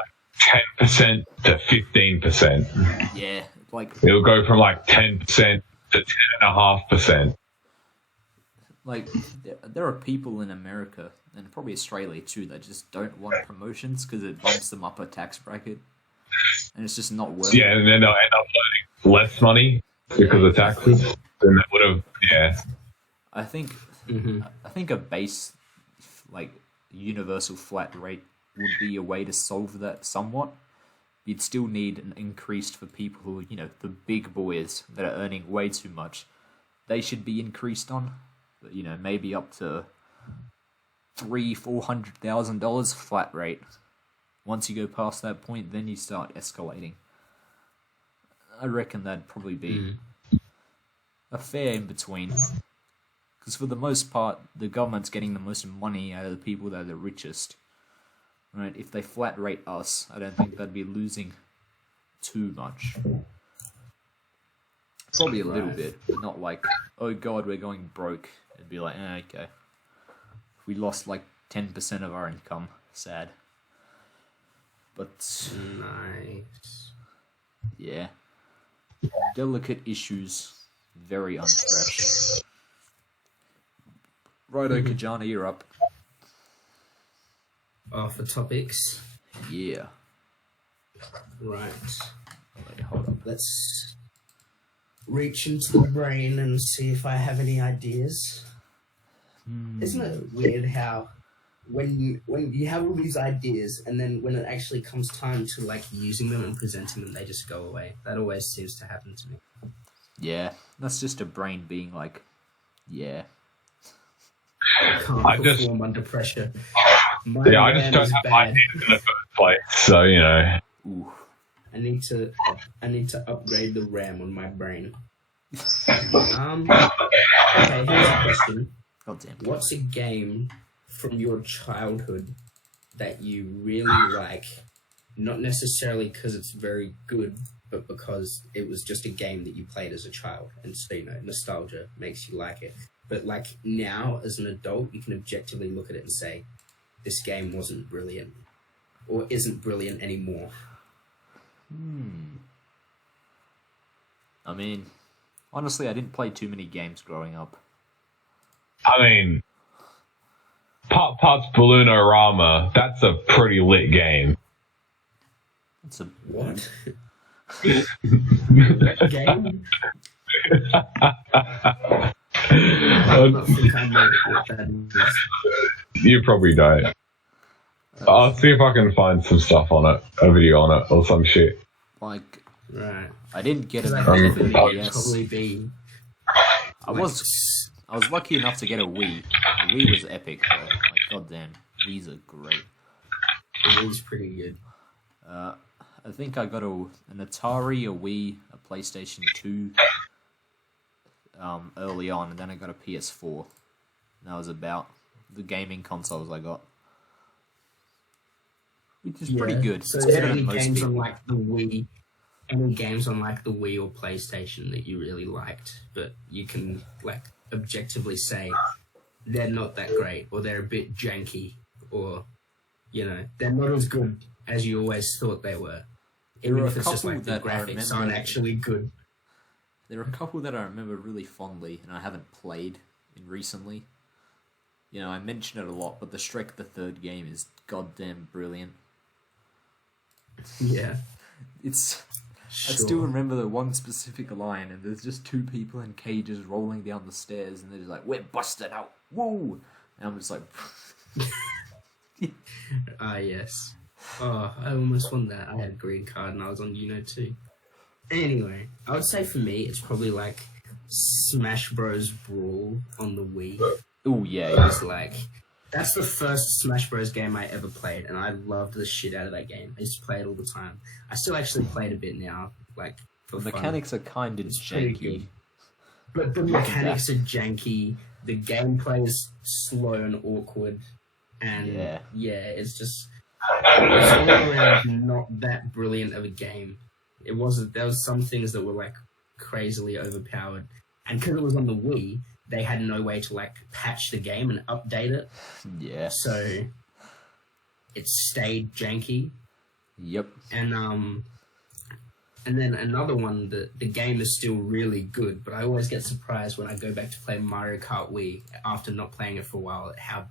like 10% to 15%. Yeah, like It'll go from like 10% to 10.5%. like there are people in America and probably Australia too that just don't want promotions because it bumps them up a tax bracket, and it's just not worth it. Yeah, and then they'll end up earning less money because of taxes than they would have. Yeah. I think a base, like, universal flat rate would be a way to solve that somewhat. You'd still need an increase for people who, you know, the big boys that are earning way too much. They should be increased on, but, you know, maybe up to $300,000-$400,000 flat rate. Once you go past that point, then you start escalating. I reckon that'd probably be a fair in between. Because for the most part, the government's getting the most money out of the people that are the richest. Right? If they flat rate us, I don't think they'd be losing too much. Probably a little bit, but not like, oh god, we're going broke. It'd be like, okay. We lost like 10% of our income. Sad. But, Nice. yeah. Delicate issues. Very unfresh. Righto, Kajana, you're up. For topics, Yeah. right. Wait, hold up. Let's reach into the brain and see if I have any ideas. Isn't it weird how when you have all these ideas and then when it actually comes time to like using them and presenting them, they just go away? That always seems to happen to me. Yeah, that's just a brain being like, yeah. Can't I just- perform under pressure. My I just RAM don't is have bad. ideas in the first place. So, you know. Ooh. I need to upgrade the RAM on my brain. Okay, here's a question. Goddamn. What's a game from your childhood that you really like? Not necessarily because it's very good, but because it was just a game that you played as a child, and so nostalgia makes you like it. But like now, as an adult, you can objectively look at it and say, this game wasn't brilliant, or isn't brilliant anymore. I mean, honestly, I didn't play too many games growing up. I mean, Pop Pop's Balloonorama, that's a pretty lit game. It's a What? Game? I don't think I know what that is. You probably don't. I'll see if I can find some stuff on it, a video on it, or some shit. like, Right. I didn't get it. I on think the it would 3DS. probably be. I was lucky enough to get a Wii. The Wii was epic, though. Like, goddamn, Wii's are great. It was pretty good. I think I got an Atari, a Wii, a PlayStation 2 early on, and then I got a PS4. And that was about the gaming consoles I got. Which is pretty good. So It's is there better any than most games on people. like the Wii? Any games on like the Wii or PlayStation that you really liked, but you can like objectively say they're not that great, or they're a bit janky, or they're not as good as you always thought they were. There Even are if a it's just couple like the that I graphics remember- aren't actually good. There are a couple that I remember really fondly, and I haven't played in recently. I mention it a lot, but the Shrek the Third game is goddamn brilliant. Yeah. I still remember the one specific line, and there's just two people in cages rolling down the stairs, and they're just like, "We're busted out, whoa!" And I'm just like, Ah, yes. Oh, I almost won that. I had a green card and I was on too. Anyway, I would say for me, it's probably like Smash Bros. Brawl on the Wii. "Oh yeah, It's like, that's the first Smash Bros. Game I ever played, and I loved the shit out of that game. I used to play it all the time. I still actually play it a bit now, like, for the fun. mechanics are kind of pretty janky." good. But the mechanics are janky, the gameplay is slow and awkward, and it's just... It's all around not that brilliant of a game. There was some things that were like crazily overpowered, and because it was on the Wii, they had no way to like patch the game and update it. Yeah. So it stayed janky. Yep. And then another one, the game is still really good, but I always get surprised when I go back to play Mario Kart Wii after not playing it for a while at how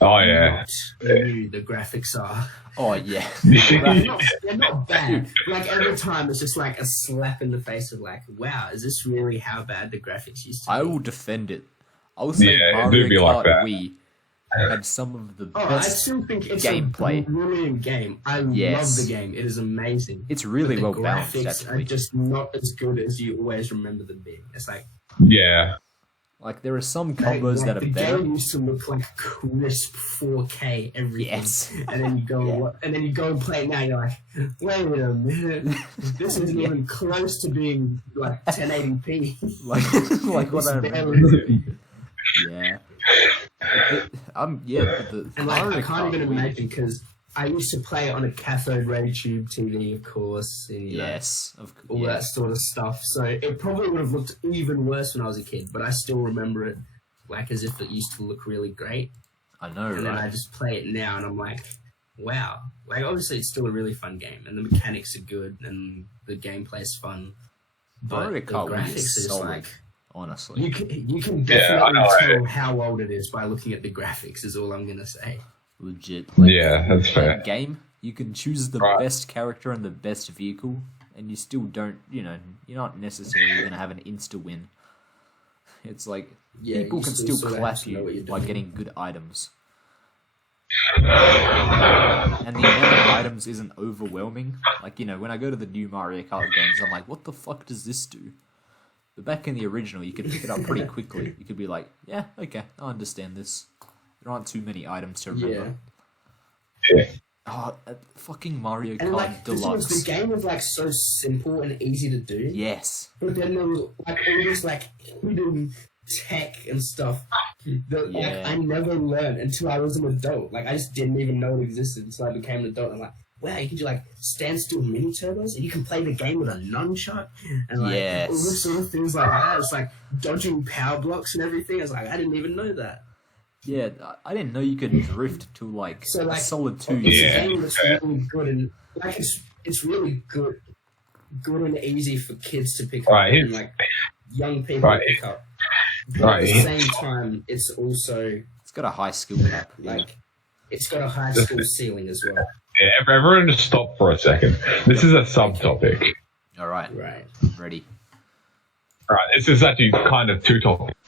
not new the graphics are. Oh yeah. They're not bad. Like every time it's just like a slap in the face of like, wow, is this really how bad the graphics used to be? I will defend it. I will say Yeah, it Mario do be Kart like that. Wii had some of the I best still think it's gameplay. a brilliant game. I Yes. love the game. It is amazing. It's really But well the balanced, graphics are actually. just not as good as you always remember them being. It's like, Yeah. Like there are some combos like that are the better. game used to look like crisp 4K everything. Yes. And then you go and play it now. You're like, wait a minute, this isn't even close to being like 1080p. like what It's I barely- remember. Yeah. But the And like, Mario I can't Kart even Wii- imagine because I used to play it on a cathode ray tube TV, of course. And, Yes, all that sort of stuff. So it probably would have looked even worse when I was a kid, but I still remember it like as if it used to look really great. I know, And then I right? just play it now and I'm like, wow. Like obviously it's still a really fun game and the mechanics are good and the gameplay is fun. But Mario the Kart Wii graphics is are just solid, like honestly. you can Yeah, I definitely know, tell right? how old it is by looking at the graphics is all I'm gonna say. Legit. Yeah, that's fair. That game, you can choose the Right. best character and the best vehicle, and you still don't, you're not necessarily going to have an insta-win. It's like, people you can still still sort of clap have to know you what you're by doing. getting good items. And the amount of items isn't overwhelming. Like, when I go to the new Mario Kart games, I'm like, what the fuck does this do? But back in the original, you could pick it up pretty quickly. You could be like, yeah, okay, I understand this. There aren't too many items to remember. Yeah. Oh, fucking Mario And Kart like Deluxe. the game was like so simple and easy to do. Yes. But then there was like all this like hidden tech and stuff that like Yeah. I never learned until I was an adult. Like I just didn't even know it existed until I became an adult. I'm like, wow, you can do like standstill mini turbos, and you can play the game with a nunchuck, and like Yes. all this sort of things like that. It's like dodging power blocks and everything. I was like, I didn't even know that. Yeah, I didn't know you could drift to like So like a solid 2 it's years. a game that's really good, and like it's really good and easy for kids to pick up, and like young people to pick up. But at the same time, it's also It's got a high skill cap. like it's got a high skill ceiling as well. Yeah, everyone just stop for a second. This is a subtopic. All right, Right. ready. All right, this is actually kind of two topics.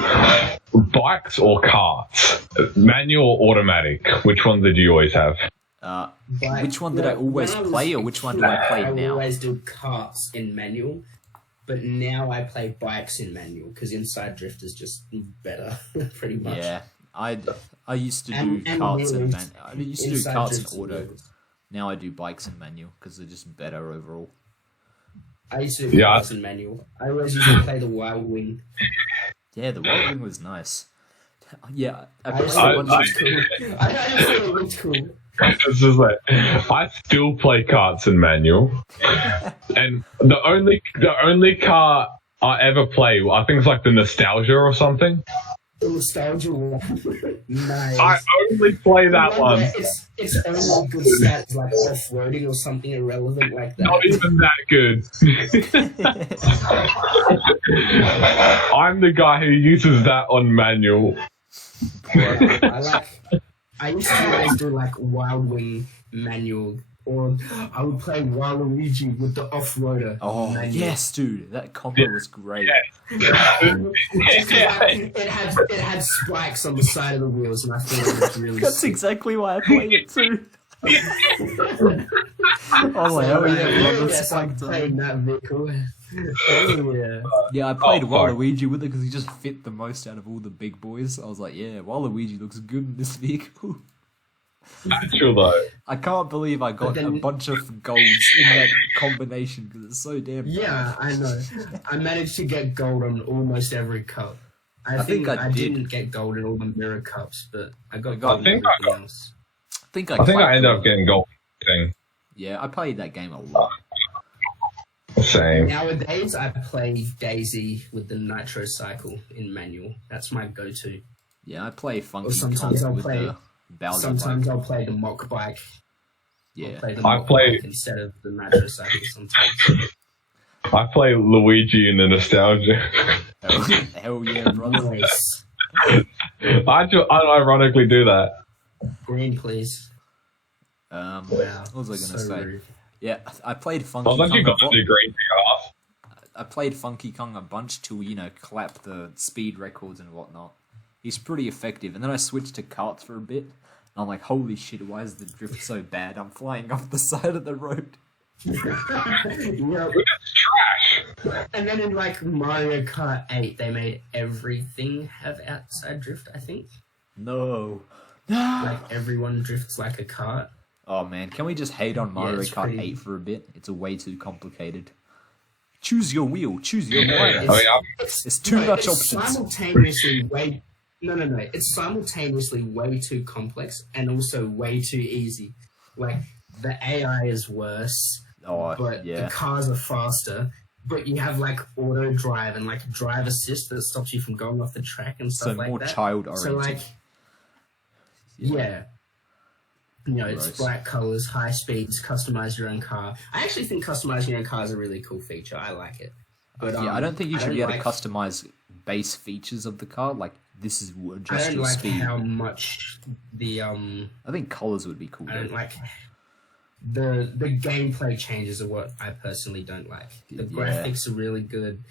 Bikes or carts? Manual or automatic? Which one did you always have? But, Which one did I always when was play, or a which one kid, do I play I now? always do karts in manual, but now I play bikes in manual because Inside Drift is just better, pretty much. Yeah, I used to do And carts and really, I used to do Inside carts Drift's and auto. good. Now I do bikes and manual because they're just better overall. I used to do karts in manual. I always used to play the Wild Wing. Yeah, the Wild Wing was nice. Yeah, I I played used a to bunch think of- it was cool. I used to think it looked cool. It's just like, I still play carts in manual, and the only car I ever play, I think it's like the Nostalgia or something. The nostalgia one. Nice. I only play that Remember, one. It's only good stats like off-roading or something irrelevant like that. Not even that good. I'm the guy who uses that on manual. I used to always do like Wild Wing manual, or I would play Waluigi with the off-roader. Oh manual. yes, dude, that combo was great. It had spikes on the side of the wheels, and I thought it was really That's sick. exactly why I played it too. Oh my hell yeah, brother, Yes, I spiked on. played that vehicle. Oh yeah. Yeah, I played Oh, fuck. Waluigi with it because he just fit the most out of all the big boys. I was like, yeah, Waluigi looks good in this vehicle. Actual though. I can't believe I got then- a bunch of golds in that combination because it's so damn Yeah, I know. I managed to get gold on almost every cup. I think I did. didn't get gold in all the mirror cups, but I got I gold in think I everything else. I think I ended up getting gold. Thing. Yeah, I played that game a lot. Same. Nowadays, I play Daisy with the Nitro Cycle in manual. That's my go-to. Yeah, I play Funky Or sometimes Kong I'll with play- the Bowser Sometimes bike. I'll play the mock bike. Yeah, I'll play the I mock play- bike instead of the Nitro Cycle sometimes. I play Luigi in the Nostalgia. hell yeah, brother. Nice. I ironically do that. Green, please. Wow, Wow. what was I gonna so say? rude. Yeah, I played Funky Well, don't you Kong. got to do green for I played Funky Kong a bunch to, clap the speed records and whatnot. He's pretty effective. And then I switched to karts for a bit. And I'm like, holy shit, why is the drift so bad? I'm flying off the side of the road. Yeah. Trash. And then in like Mario Kart 8, they made everything have outside drift, I think. No. Like everyone drifts like a kart. Oh man, can we just hate on Mario it's Kart pretty- 8 for a bit? It's a way too complicated. Choose your wheel, choose your rider. I mean, It's too much options. Simultaneously way no. It's simultaneously way too complex and also way too easy. Like the AI is worse, Oh, but yeah. the cars are faster. But you have like auto drive and like drive assist that stops you from going off the track and So stuff like more that. child oriented. So like, yeah. You know, it's Gross. bright colors, high speeds, customize your own car. I actually think customizing your own car is a really cool feature. I like it. But Yeah, I don't think you should be able like, to customize base features of the car. Like, this is I just don't your like speed. how much the I think colors would be cool. I don't though. like the gameplay changes are what I personally don't like. The Yeah. graphics are really good.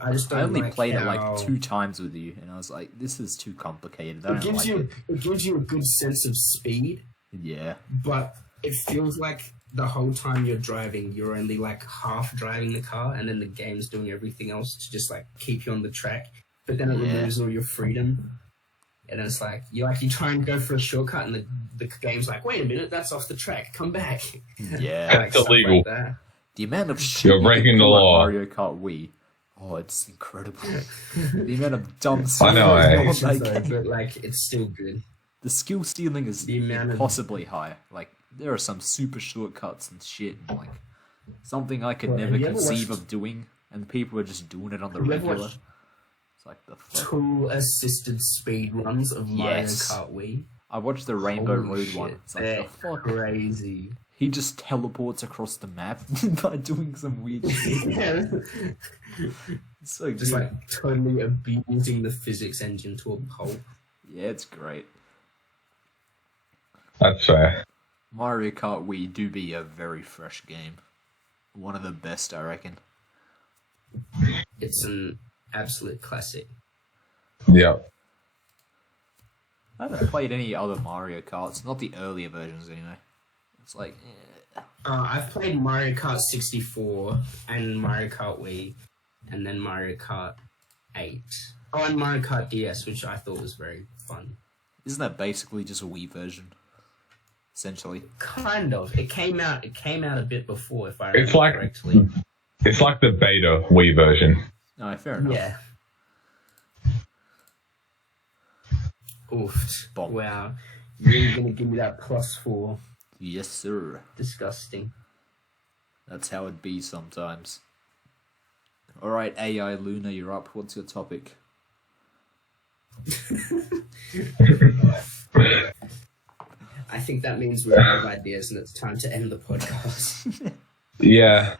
I just don't I only like played it how like 2 times with you, and I was like, this is too complicated. I it don't gives like you it. it gives you a good sense of speed, Yeah. but it feels like the whole time you're driving, you're only like half driving the car, and then the game's doing everything else to just like keep you on the track. But then it Yeah. removes all your freedom, and it's like you try and go for a shortcut, and the game's like, wait a minute, that's off the track, come back. Yeah. Like, That's stuff illegal. Like that. The amount of shit You're you can breaking the pull out law. Mario Kart Wii. Oh, it's incredible. The amount of dumb I know, stuff eh? going on in that Though, game. but like it's still good. The skill ceiling is The amount of- impossibly high. Like, there are some super shortcuts and shit, and, like, something I could Well, never have you ever conceive watched- of doing, and people are just doing it on the Have you ever regular. watched It's like, the fuck? Tool assisted speed runs of Mario Yes. Kart Wii. I watched the Rainbow Holy Road one. shit, It's like, they're the fuck? crazy. He just teleports across the map by doing some weird shit. It's so Just good. like totally abusing the physics engine to a pulp. Yeah, it's great. That's fair. Mario Kart Wii do be a very fresh game. One of the best, I reckon. It's an absolute classic. Yeah. I haven't played any other Mario Karts, not the earlier versions anyway. It's like, I've played Mario Kart 64 and Mario Kart Wii, and then Mario Kart 8. Oh, and Mario Kart DS, which I thought was very fun. isn't that basically just a Wii version? Essentially. Kind of. It came out a bit before, if I remember It's like correctly. it's like the beta Wii version. No, fair enough. Yeah. Oof. Bomb. Wow. You're gonna give me that +4. Yes, sir. Disgusting. That's how it be sometimes. Alright, AI Luna, you're up. What's your topic? I think that means we're out of ideas and it's time to end the podcast. Yeah.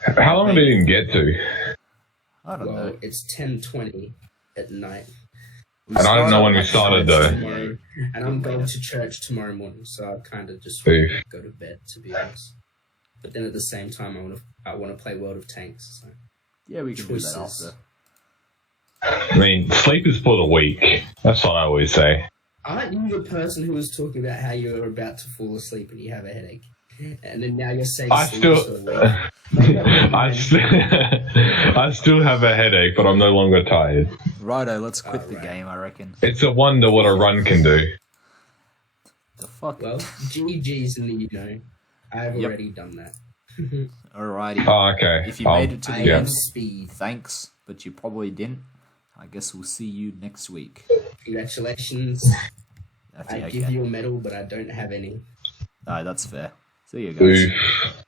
How long did it even get to? I don't Well, know. it's 10:20 at night. And I don't know when we started though. Tomorrow, and I'm going to church tomorrow morning, so I kind of just Oof. go to bed, to be honest. But then at the same time, I want to play World of Tanks. So. Yeah, we can do that Choices. after. I mean, sleep is for the weak. That's what I always say. Aren't you the person who was talking about how you were about to fall asleep and you have a headache? And then now you're saying I sleep is still, for the weak. I still have a headache, but I'm no longer tired. Righto, let's quit the Alright. game, I reckon. It's a wonder what a run can do. The fuck? Well, GG's in the I've Yep. already done that. Alrighty. Oh, okay. If you made it to I the am end, speed. thanks, but you probably didn't. I guess we'll see you next week. Congratulations. That's I okay. give you a medal, but I don't have any. Alright, that's fair. See you guys. Oof.